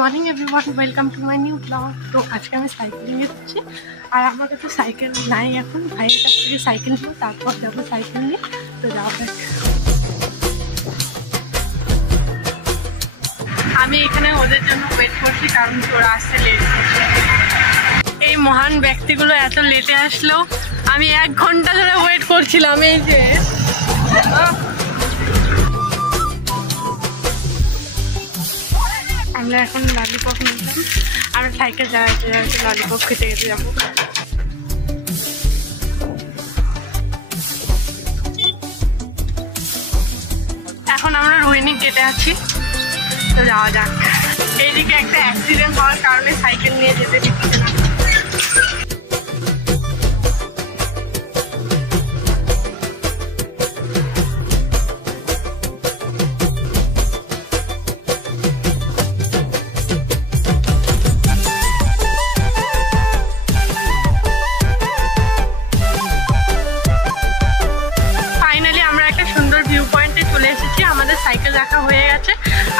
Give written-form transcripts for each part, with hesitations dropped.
Morning everyone, welcome to my new blog. তো আজকে আমি সাইকেলিংয়ে যাচ্ছি, আর আমার কাছে সাইকেল নাই এখন। ভাইয়ের কাছ থেকে সাইকেল নেবো, তারপর যাবো সাইকেল নিয়ে। তো যাওয়া যাক। আমি এখানে ওদের জন্য ওয়েট করছি, কারণ ওরা আসতে লেট করছে। এই মহান ব্যক্তিগুলো এত লেটে আসলেও আমি 1 ঘন্টা ধরে ওয়েট করছিলাম। এই যে আমরা এখন ললিপপ নিলাম, আমরা সাইকেল যাওয়াতে ললিপপ খেতে খেতে যাবো। এখন আমরা রোহিণী গেটে আছি, তো যাওয়া যাক। এইদিকে একটা অ্যাক্সিডেন্ট হওয়ার কারণে সাইকেল নিয়ে যেতে দিচ্ছে না। সাইকেল রাখা হয়ে গেছে,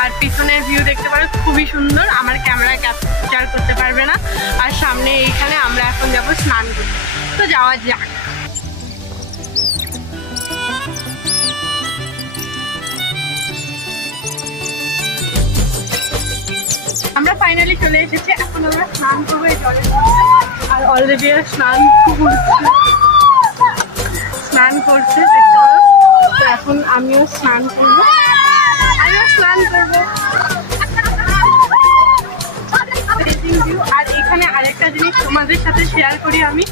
আর পিছনের ভিউ দেখতে পারো খুবই সুন্দর। আমার ক্যামেরা ক্যাপচার করতে পারবে না। আর সামনে এইখানে আমরা এখন যাব স্নান করতে, তো যাওয়া যাক। আমরা ফাইনালি চলে এসেছি, এখন আমরা স্নান করবো এই জলের মধ্যে। আর অলরেডি স্নান করছে দেখতে পারো। তো এখন আমিও স্নান করবো। আর এখানে আরেকটা জিনিস তোমাদের সাথে শেয়ার করি আমি।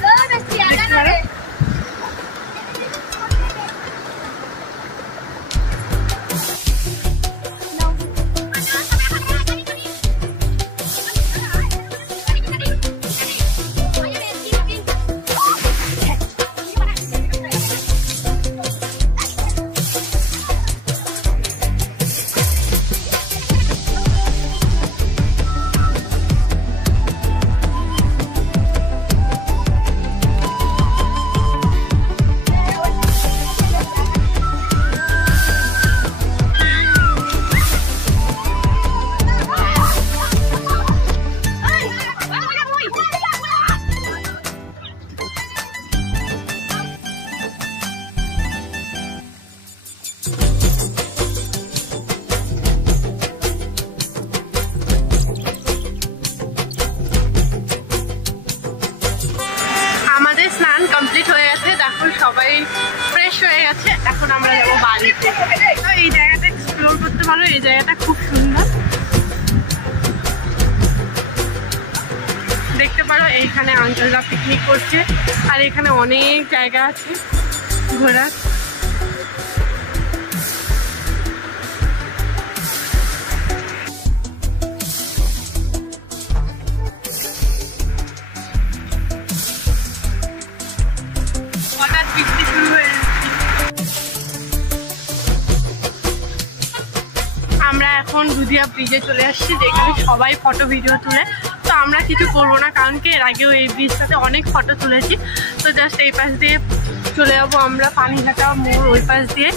স্নান কমপ্লিট হয়ে গেছে, দেখো সবাই ফ্রেশ হয়ে গেছে। এখন আমরা যাবো বাড়িতে। তো এই জায়গাটা এক্সপ্লোর করতে পারো, এই জায়গাটা খুব সুন্দর দেখতে পারো। এইখানে আঙ্কেলরা পিকনিক করছে, আর এখানে অনেক জায়গা আছে ঘোরার। আমরা এখন দুধিয়া ব্রিজে চলে আসছি, যেখানে সবাই ফটো ভিডিও তুলে। তো আমরা কিছু করবো না, কারণ কি এর আগেও এই ব্রিজটাতে অনেক ফটো তুলেছি। তো জাস্ট এই পাশ দিয়ে চলে যাবো আমরা, পানিঘাটা মোড় ওই পাশ দিয়ে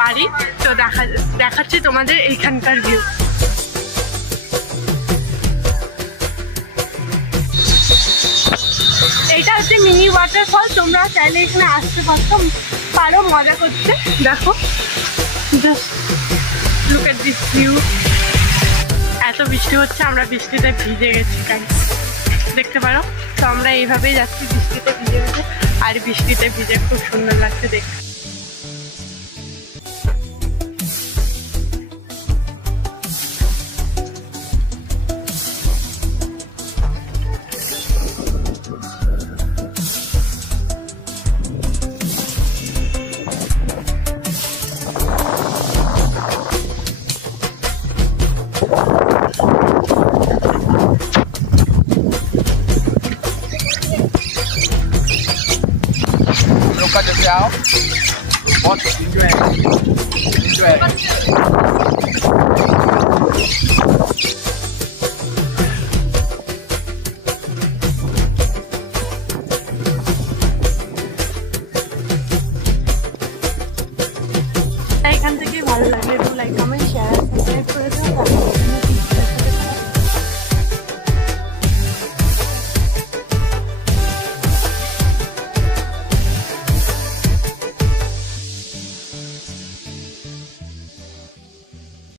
বাড়ি। তো দেখাচ্ছি তোমাদের এইখানকার ভিউ। এইটা হচ্ছে মিনি ওয়াটারফল, তোমরা চাইলে এখানে আসতে পারো মজা করতে। দেখো just look at this view. এত বৃষ্টি হচ্ছে, আমরা বৃষ্টিতে ভিজে গেছি গাইস, দেখতে পারো। তো আমরা এইভাবেই যাচ্ছি বৃষ্টিতে ভিজে গেছে, আর বৃষ্টিতে ভিজে খুব সুন্দর লাগছে দেখতে। Cut this out. Watch it. Enjoy it.